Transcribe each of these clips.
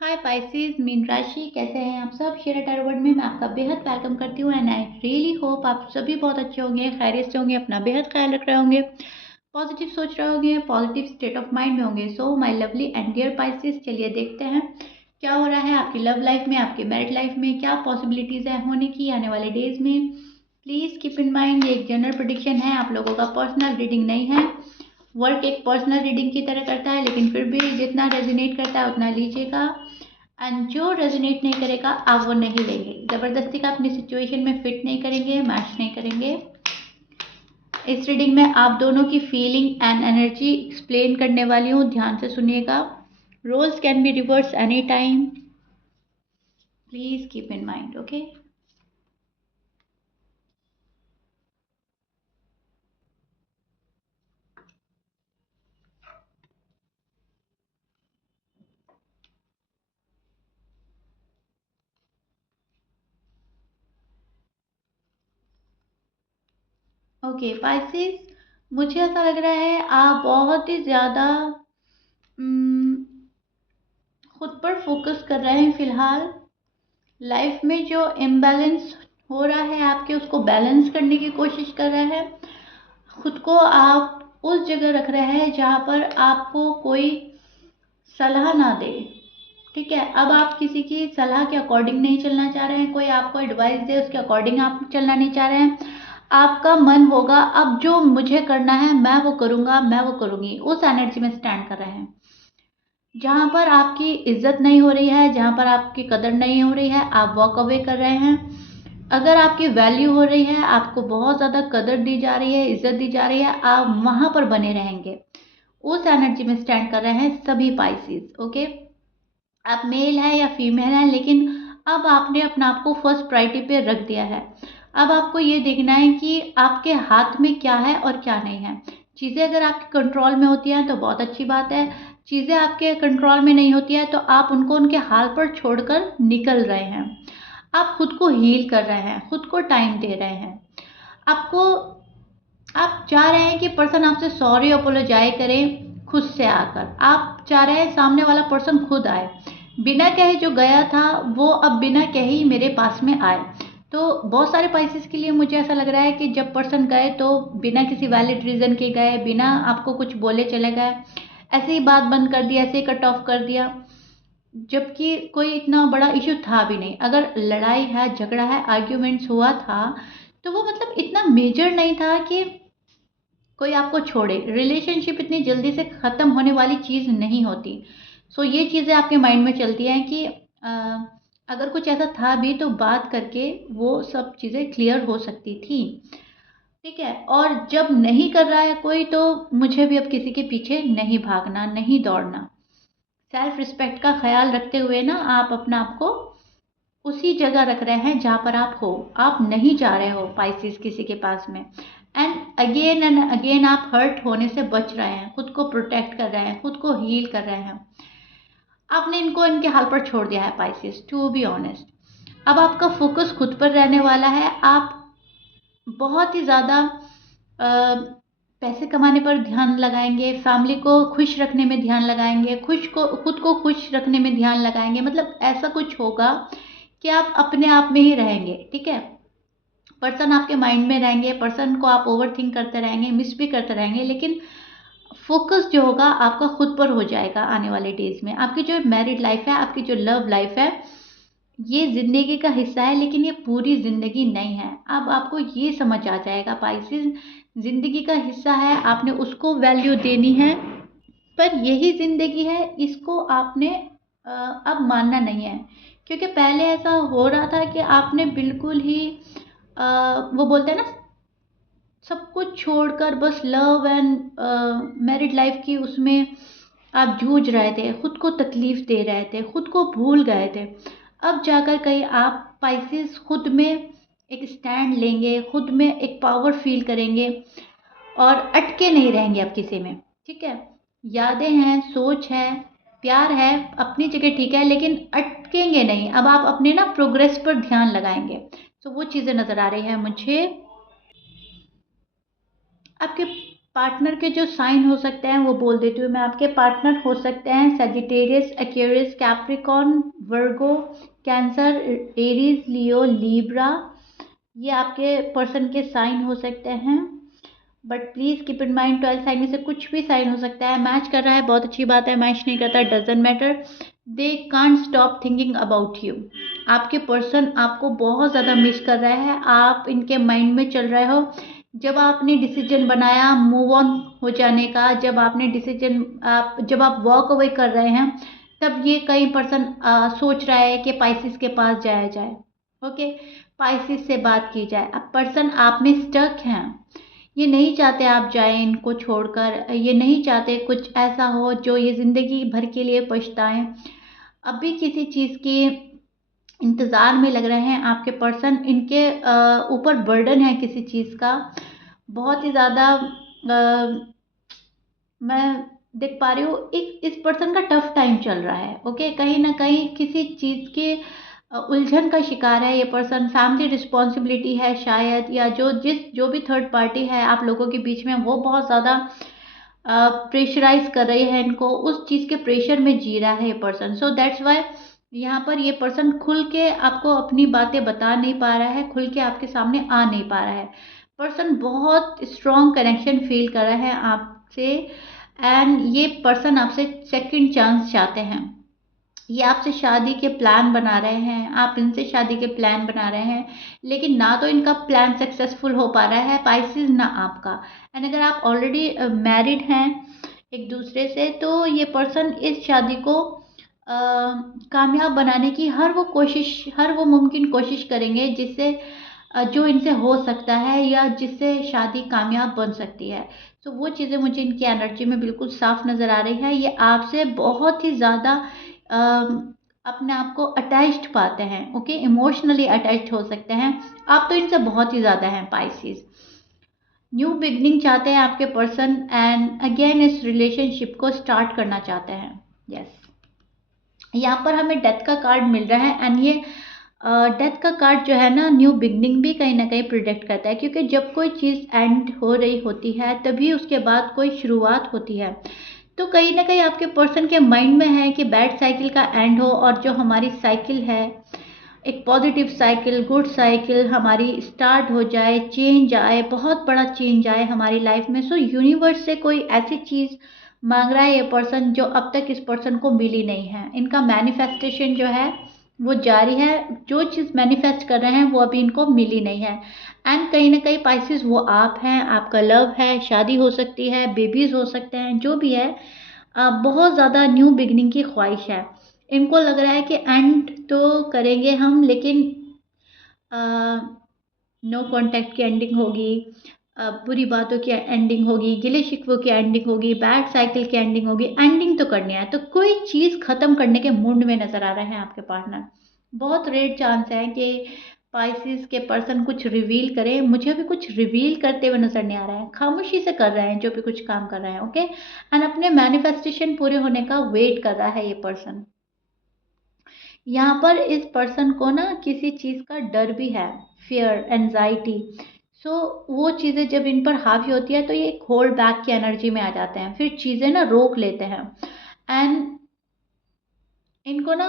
हाय Pisces mean राशि, कैसे हैं आप सब। शेयर टैरो वर्ल्ड में मैं आपका बेहद वेलकम करती हूँ एंड आई रियली होप आप सभी बहुत अच्छे होंगे, खैरियत से होंगे, अपना बेहद ख्याल रख रहे होंगे, पॉजिटिव सोच रहे होंगे, पॉजिटिव स्टेट ऑफ माइंड में होंगे। So my lovely and dear Pisces, चलिए देखते हैं क्या हो रहा है आपकी लव लाइफ में, आपकी मैरिड लाइफ में, क्या पॉसिबिलिटीज़ है होने की आने वाले डेज में। प्लीज़ कीप इन माइंड ये एक जनरल प्रेडिक्शन है, आप लोगों का पर्सनल रीडिंग नहीं है। वर्क एक पर्सनल रीडिंग की तरह करता है, लेकिन फिर भी जितना रेजोनेट करता है उतना लीजिएगा एंड जो रेजोनेट नहीं करेगा आप वो नहीं लेंगे। ज़बरदस्ती का अपनी सिचुएशन में फिट नहीं करेंगे, मैच नहीं करेंगे। इस रीडिंग में आप दोनों की फीलिंग एंड एनर्जी एक्सप्लेन करने वाली हूँ, ध्यान से सुनिएगा। Rules can be reverse any time, please keep in mind. Okay, okay Pisces, मुझे ऐसा लग रहा है आप बहुत ही ज़्यादा खुद पर फोकस कर रहे हैं फिलहाल। लाइफ में जो इम्बैलेंस हो रहा है आपके, उसको बैलेंस करने की कोशिश कर रहे हैं। खुद को आप उस जगह रख रहे हैं जहाँ पर आपको कोई सलाह ना दे। ठीक है, अब आप किसी की सलाह के अकॉर्डिंग नहीं चलना चाह रहे हैं, कोई आपको एडवाइस दे उसके अकॉर्डिंग आप चलना नहीं चाह रहे हैं। आपका मन होगा अब जो मुझे करना है मैं वो करूँगा, मैं वो करूँगी, उस एनर्जी में स्टैंड कर रहे हैं। जहाँ पर आपकी इज्जत नहीं हो रही है, जहाँ पर आपकी कदर नहीं हो रही है, आप वॉक अवे कर रहे हैं। अगर आपकी वैल्यू हो रही है, आपको बहुत ज़्यादा कदर दी जा रही है, इज्जत दी जा रही है, आप वहाँ पर बने रहेंगे। उस एनर्जी में स्टैंड कर रहे हैं सभी पाइसेस। ओके, आप मेल है या फीमेल है, लेकिन अब आपने अपने आप को फर्स्ट प्रायोरिटी पे रख दिया है। अब आपको ये देखना है कि आपके हाथ में क्या है और क्या नहीं है। चीज़ें अगर आपके कंट्रोल में होती हैं तो बहुत अच्छी बात है, चीज़ें आपके कंट्रोल में नहीं होती है तो आप उनको उनके हाल पर छोड़कर निकल रहे हैं। आप खुद को हील कर रहे हैं, खुद को टाइम दे रहे हैं। आपको, आप चाह रहे हैं कि पर्सन आपसे सॉरी अपोलोजाइज करे खुद से आकर। आप चाह रहे हैं सामने वाला पर्सन खुद आए, बिना कहे जो गया था वो अब बिना कहे ही मेरे पास में आए। तो बहुत सारे पाइसेस के लिए मुझे ऐसा लग रहा है कि जब पर्सन गए तो बिना किसी वैलिड रीज़न के गए, बिना आपको कुछ बोले चले गए, ऐसे ही बात बंद कर दिया, ऐसे ही कट ऑफ कर दिया, जबकि कोई इतना बड़ा इशू था भी नहीं। अगर लड़ाई है, झगड़ा है, आर्ग्यूमेंट्स हुआ था तो वो मतलब इतना मेजर नहीं था कि कोई आपको छोड़े। रिलेशनशिप इतनी जल्दी से ख़त्म होने वाली चीज़ नहीं होती। सो ये चीज़ें आपके माइंड में चलती हैं कि अगर कुछ ऐसा था भी तो बात करके वो सब चीज़ें क्लियर हो सकती थी। ठीक है, और जब नहीं कर रहा है कोई तो मुझे भी अब किसी के पीछे नहीं भागना, नहीं दौड़ना। सेल्फ रिस्पेक्ट का ख्याल रखते हुए ना आप अपना आप को उसी जगह रख रहे हैं जहाँ पर आप हो। आप नहीं जा रहे हो पाइसेस किसी के पास में, एंड अगेन आप हर्ट होने से बच रहे हैं, खुद को प्रोटेक्ट कर रहे हैं, खुद को हील कर रहे हैं। आपने इनको इनके हाल पर छोड़ दिया है पाइसेस, टू बी ऑनेस्ट। अब आपका फोकस खुद पर रहने वाला है। आप बहुत ही ज़्यादा पैसे कमाने पर ध्यान लगाएंगे, फैमिली को खुश रखने में ध्यान लगाएंगे, खुद को खुश रखने में ध्यान लगाएंगे। मतलब ऐसा कुछ होगा कि आप अपने आप में ही रहेंगे। ठीक है, पर्सन आपके माइंड में रहेंगे, पर्सन को आप ओवर थिंक करते रहेंगे, मिस भी करते रहेंगे, लेकिन फोकस जो होगा आपका खुद पर हो जाएगा आने वाले डेज में। आपकी जो मैरिड लाइफ है, आपकी जो लव लाइफ है, ये ज़िंदगी का हिस्सा है, लेकिन ये पूरी ज़िंदगी नहीं है। अब आपको ये समझ आ जाएगा पाइसेस, ज़िंदगी का हिस्सा है, आपने उसको वैल्यू देनी है, पर यही ज़िंदगी है, इसको आपने अब मानना नहीं है। क्योंकि पहले ऐसा हो रहा था कि आपने बिल्कुल ही वो बोलते हैं ना, सब कुछ छोड़कर बस लव एंड मैरिड लाइफ की उसमें आप जूझ रहे थे, खुद को तकलीफ दे रहे थे, खुद को भूल गए थे। अब जाकर कहीं आप पाइसेस खुद में एक स्टैंड लेंगे, खुद में एक पावर फील करेंगे और अटके नहीं रहेंगे अब किसी में। ठीक है, यादें हैं, सोच है, प्यार है, अपनी जगह ठीक है, लेकिन अटकेंगे नहीं। अब आप अपने ना प्रोग्रेस पर ध्यान लगाएंगे। तो वो चीज़ें नज़र आ रही है मुझे। आपके पार्टनर के जो साइन हो सकते हैं वो बोल देती हूँ मैं। आपके पार्टनर हो सकते हैं Sagittarius, Aquarius, Capricorn, Virgo, Cancer, Aries, Leo, Libra. ये आपके पर्सन के साइन हो सकते हैं। But please keep in mind 12 sign में से कुछ भी साइन हो सकता है। मैच कर रहा है बहुत अच्छी बात है, मैच नहीं करता doesn't matter. They can't stop thinking about you. आपके पर्सन आपको बहुत ज़्यादा मिस कर रहा है, आप इनके माइंड में चल रहे हो। जब आपने डिसीजन बनाया मूव ऑन हो जाने का, जब आप वॉक अवे कर रहे हैं, तब ये कई पर्सन सोच रहा है कि पाइसिस के पास जाया जाए। ओके, पाइसिस से बात की जाए। अब पर्सन आप में स्टक हैं, ये नहीं चाहते आप जाएं इनको छोड़कर, ये नहीं चाहते कुछ ऐसा हो जो ये ज़िंदगी भर के लिए पछताएं। अभी किसी चीज़ के इंतज़ार में लग रहे हैं आपके पर्सन। इनके ऊपर बर्डन है किसी चीज़ का, बहुत ही ज़्यादा। मैं देख पा रही हूँ एक इस पर्सन का टफ टाइम चल रहा है। ओके, कहीं ना कहीं किसी चीज़ के उलझन का शिकार है ये पर्सन। फैमिली रिस्पॉन्सिबिलिटी है शायद, या जो भी थर्ड पार्टी है आप लोगों के बीच में, वो बहुत ज़्यादा प्रेशराइज कर रही है इनको, उस चीज़ के प्रेशर में जी रहा है ये पर्सन। सो दैट्स वाई यहाँ पर ये पर्सन खुल के आपको अपनी बातें बता नहीं पा रहा है, खुल के आपके सामने आ नहीं पा रहा है। पर्सन बहुत स्ट्रॉन्ग कनेक्शन फील कर रहा है आपसे, एंड ये पर्सन आपसे सेकंड चांस चाहते हैं। ये आपसे शादी के प्लान बना रहे हैं, आप इनसे शादी के प्लान बना रहे हैं, लेकिन ना तो इनका प्लान सक्सेसफुल हो पा रहा है पाइसेस, ना आपका। एंड अगर आप ऑलरेडी मैरिड हैं एक दूसरे से, तो ये पर्सन इस शादी को कामयाब बनाने की हर वो मुमकिन कोशिश करेंगे जिससे जो इनसे हो सकता है, या जिससे शादी कामयाब बन सकती है। तो वो चीज़ें मुझे इनकी एनर्जी में बिल्कुल साफ नज़र आ रही है। ये आपसे बहुत ही ज़्यादा अपने आप को अटैच्ड पाते हैं। ओके, इमोशनली अटैच्ड हो सकते हैं आप तो इनसे बहुत ही ज़्यादा हैं पाइसेस। न्यू बिगनिंग चाहते हैं आपके पर्सन, एंड अगेन इस रिलेशनशिप को स्टार्ट करना चाहते हैं। यस, यहाँ पर हमें डेथ का कार्ड मिल रहा है, एंड ये डेथ का कार्ड जो है ना, न्यू बिगनिंग भी कहीं ना कहीं प्रिडिक्ट करता है, क्योंकि जब कोई चीज़ एंड हो रही होती है तभी उसके बाद कोई शुरुआत होती है। तो कहीं ना कहीं आपके पर्सन के माइंड में है कि बैड साइकिल का एंड हो, और जो हमारी साइकिल है एक पॉजिटिव साइकिल, गुड साइकिल हमारी स्टार्ट हो जाए, चेंज आए, बहुत बड़ा चेंज आए हमारी लाइफ में। सो यूनिवर्स से कोई ऐसी चीज़ मांग रहा है ये पर्सन जो अब तक इस पर्सन को मिली नहीं है। इनका मैनिफेस्टेशन जो है वो जारी है, जो चीज़ मैनिफेस्ट कर रहे हैं वो अभी इनको मिली नहीं है। एंड कहीं ना कहीं पाइसेस वो आप हैं, आपका लव है, शादी हो सकती है, बेबीज हो सकते हैं, जो भी है बहुत ज़्यादा न्यू बिगनिंग की ख्वाहिश है। इनको लग रहा है कि एंड तो करेंगे हम, लेकिन नो कांटेक्ट की एंडिंग होगी, बुरी बातों की एंडिंग होगी, गिले शिकवों की एंडिंग होगी, बैड साइकिल की एंडिंग होगी। एंडिंग तो करनी है, तो कोई चीज़ ख़त्म करने के मूड में नज़र आ रहे हैं आपके पार्टनर। बहुत रेयर चांस है कि पाइसिस के पर्सन कुछ रिवील करें। मुझे भी कुछ रिवील करते हुए नज़र नहीं आ रहा है, खामोशी से कर रहे हैं जो भी कुछ काम कर रहे हैं। ओके, एंड अपने मैनिफेस्टेशन पूरे होने का वेट कर रहा है ये पर्सन। यहाँ पर इस पर्सन को ना किसी चीज़ का डर भी है, फियर, एंजाइटी। सो वो चीज़ें जब इन पर हावी होती है तो ये एक होल्ड बैक की एनर्जी में आ जाते हैं, फिर चीज़ें ना रोक लेते हैं। एंड इनको ना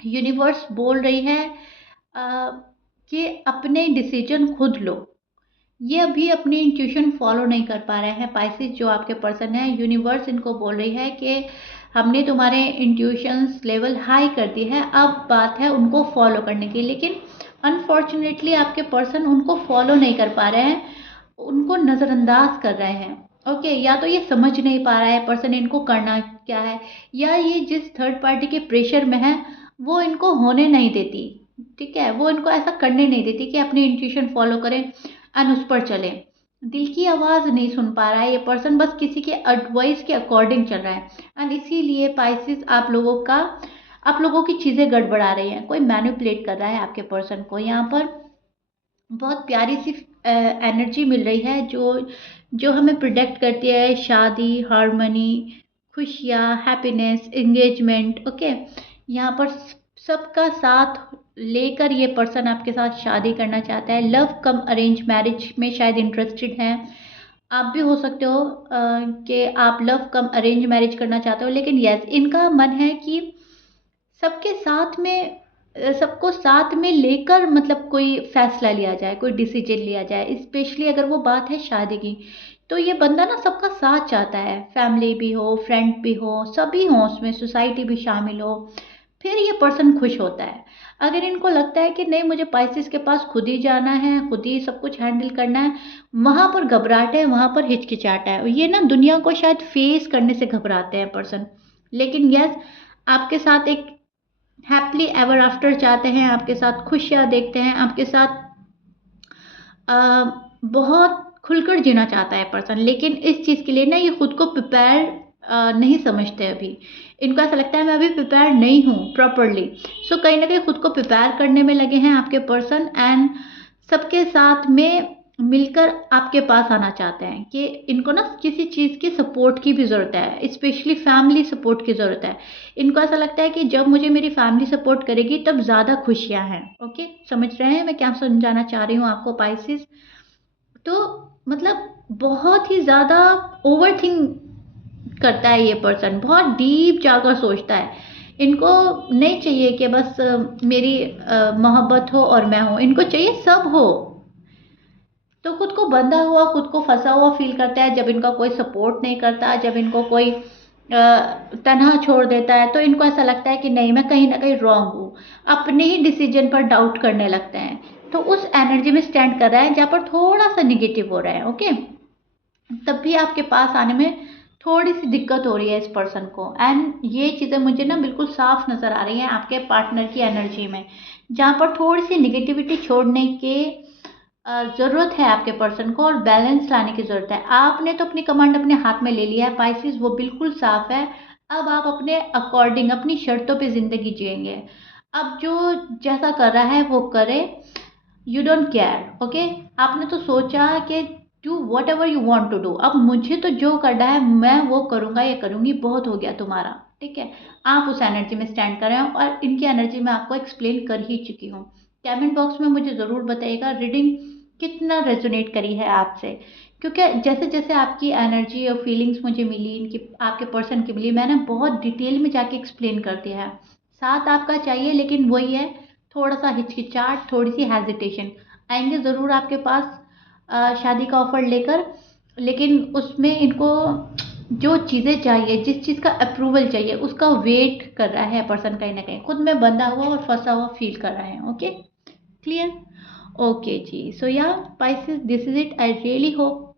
यूनिवर्स बोल रही है कि अपने डिसीजन खुद लो। ये अभी अपनी इंट्यूशन फॉलो नहीं कर पा रहे हैं पाइसेस, जो आपके पर्सन है। यूनिवर्स इनको बोल रही है कि हमने तुम्हारे इंट्यूशंस लेवल हाई कर दी है, अब बात है उनको फॉलो करने की। लेकिन अनफॉर्चुनेटली आपके पर्सन उनको फॉलो नहीं कर पा रहे हैं, उनको नज़रअंदाज कर रहे हैं। ओके, या तो ये समझ नहीं पा रहा है पर्सन इनको करना क्या है, या ये जिस थर्ड पार्टी के प्रेशर में है वो इनको होने नहीं देती। ठीक है, वो इनको ऐसा करने नहीं देती कि अपनी इंट्यूशन फॉलो करें एंड उस पर चले। दिल की आवाज़ नहीं सुन पा रहा है ये पर्सन, बस किसी के एडवाइस के अकॉर्डिंग चल रहा है। एंड इसीलिए पाइसेस आप लोगों की चीज़ें गड़बड़ा रही हैं, कोई मैनिपुलेट कर रहा है आपके पर्सन को। यहाँ पर बहुत प्यारी सी एनर्जी मिल रही है जो जो हमें प्रोटेक्ट करती है, शादी, हारमनी, खुशियाँ, हैप्पीनेस, एंगेजमेंट। ओके, यहाँ पर सबका साथ लेकर ये पर्सन आपके साथ शादी करना चाहता है। लव कम अरेंज मैरिज में शायद इंटरेस्टेड हैं। आप भी हो सकते हो कि आप लव कम अरेंज मैरिज करना चाहते हो, लेकिन यस, इनका मन है कि सबके साथ में सबको साथ में लेकर मतलब कोई फैसला लिया जाए, कोई डिसीजन लिया जाए, स्पेशली अगर वो बात है शादी की। तो ये बंदा ना सबका साथ चाहता है, फैमिली भी हो, फ्रेंड भी हो, सभी हो उसमें, सोसाइटी भी शामिल हो, फिर ये पर्सन खुश होता है। अगर इनको लगता है कि नहीं, मुझे पाइसेस के पास खुद ही जाना है, खुद ही सब कुछ हैंडल करना है, वहाँ पर घबराहट है, वहाँ पर हिचकिचाहट है, ये ना दुनिया को शायद फेस करने से घबराते हैं पर्सन। लेकिन यस, आपके साथ एक हैप्पीली एवर आफ्टर चाहते हैं, आपके साथ खुशियाँ देखते हैं, आपके साथ अ, बहुत खुलकर जीना चाहता है पर्सन। लेकिन इस चीज़ के लिए ना ये खुद को प्रिपेयर नहीं समझते अभी। इनको ऐसा लगता है मैं अभी प्रिपेयर नहीं हूँ प्रॉपरली। सो कहीं न कहीं खुद को प्रिपेयर करने में लगे हैं आपके पर्सन, एंड सबके साथ में मिलकर आपके पास आना चाहते हैं कि इनको ना किसी चीज़ की सपोर्ट की भी ज़रूरत है, स्पेशली फैमिली सपोर्ट की ज़रूरत है। इनको ऐसा लगता है कि जब मुझे मेरी फैमिली सपोर्ट करेगी तब ज़्यादा खुशियाँ हैं। ओके, समझ रहे हैं मैं क्या समझाना चाह रही हूँ आपको पाइसेस? तो मतलब बहुत ही ज़्यादा ओवरथिंक करता है ये पर्सन, बहुत डीप जाकर सोचता है। इनको नहीं चाहिए कि बस मेरी मोहब्बत हो और मैं हूँ, इनको चाहिए सब हो। तो खुद को बंधा हुआ, खुद को फंसा हुआ फील करता है जब इनका कोई सपोर्ट नहीं करता, जब इनको कोई तनहा छोड़ देता है, तो इनको ऐसा लगता है कि नहीं, मैं कहीं ना कहीं रॉन्ग हूँ, अपने ही डिसीजन पर डाउट करने लगते हैं। तो उस एनर्जी में स्टैंड कर रहा है जहाँ पर थोड़ा सा निगेटिव हो रहा है। ओके, तब भी आपके पास आने में थोड़ी सी दिक्कत हो रही है इस पर्सन को, एंड ये चीज़ें मुझे ना बिल्कुल साफ नज़र आ रही हैं आपके पार्टनर की एनर्जी में, जहाँ पर थोड़ी सी निगेटिविटी छोड़ने के ज़रूरत है आपके पर्सन को, और बैलेंस लाने की ज़रूरत है। आपने तो अपनी कमांड अपने हाथ में ले लिया है पाइसेस, वो बिल्कुल साफ है। अब आप अपने अकॉर्डिंग, अपनी शर्तों पे ज़िंदगी जिएंगे। अब जो जैसा कर रहा है वो करे, यू डोंट केयर। ओके, आपने तो सोचा कि do whatever you want to do, अब मुझे तो जो करना है मैं वो करूँगा या करूँगी, बहुत हो गया तुम्हारा। ठीक है, आप उस एनर्जी में स्टैंड कर रहे हो, और इनकी एनर्जी मैं आपको एक्सप्लेन कर ही चुकी हूँ। कमेंट बॉक्स में मुझे ज़रूर बताइएगा रीडिंग कितना रेजोनेट करी है आपसे, क्योंकि जैसे जैसे आपकी एनर्जी और फीलिंग्स मुझे मिली, इनकी आपके पर्सन की मिली, मैंने बहुत डिटेल में जाके एक्सप्लेन कर दिया है। साथ आपका चाहिए, लेकिन वही है, थोड़ा सा हिचकिचाहट, थोड़ी सी हेजिटेशन। आएंगे ज़रूर आपके पास शादी का ऑफर लेकर, लेकिन उसमें इनको जो चीज़ें चाहिए, जिस चीज़ का अप्रूवल चाहिए, उसका वेट कर रहा है पर्सन, कहीं ना कहीं खुद में बंधा हुआ और फंसा हुआ फील कर रहा है। Okay, clear? ओके जी, so yeah Pisces, this is it. I really hope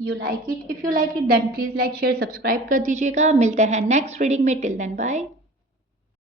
you like it. If you like it then please like share subscribe कर दीजिएगा। मिलते हैं नेक्स्ट रीडिंग में। Till then bye.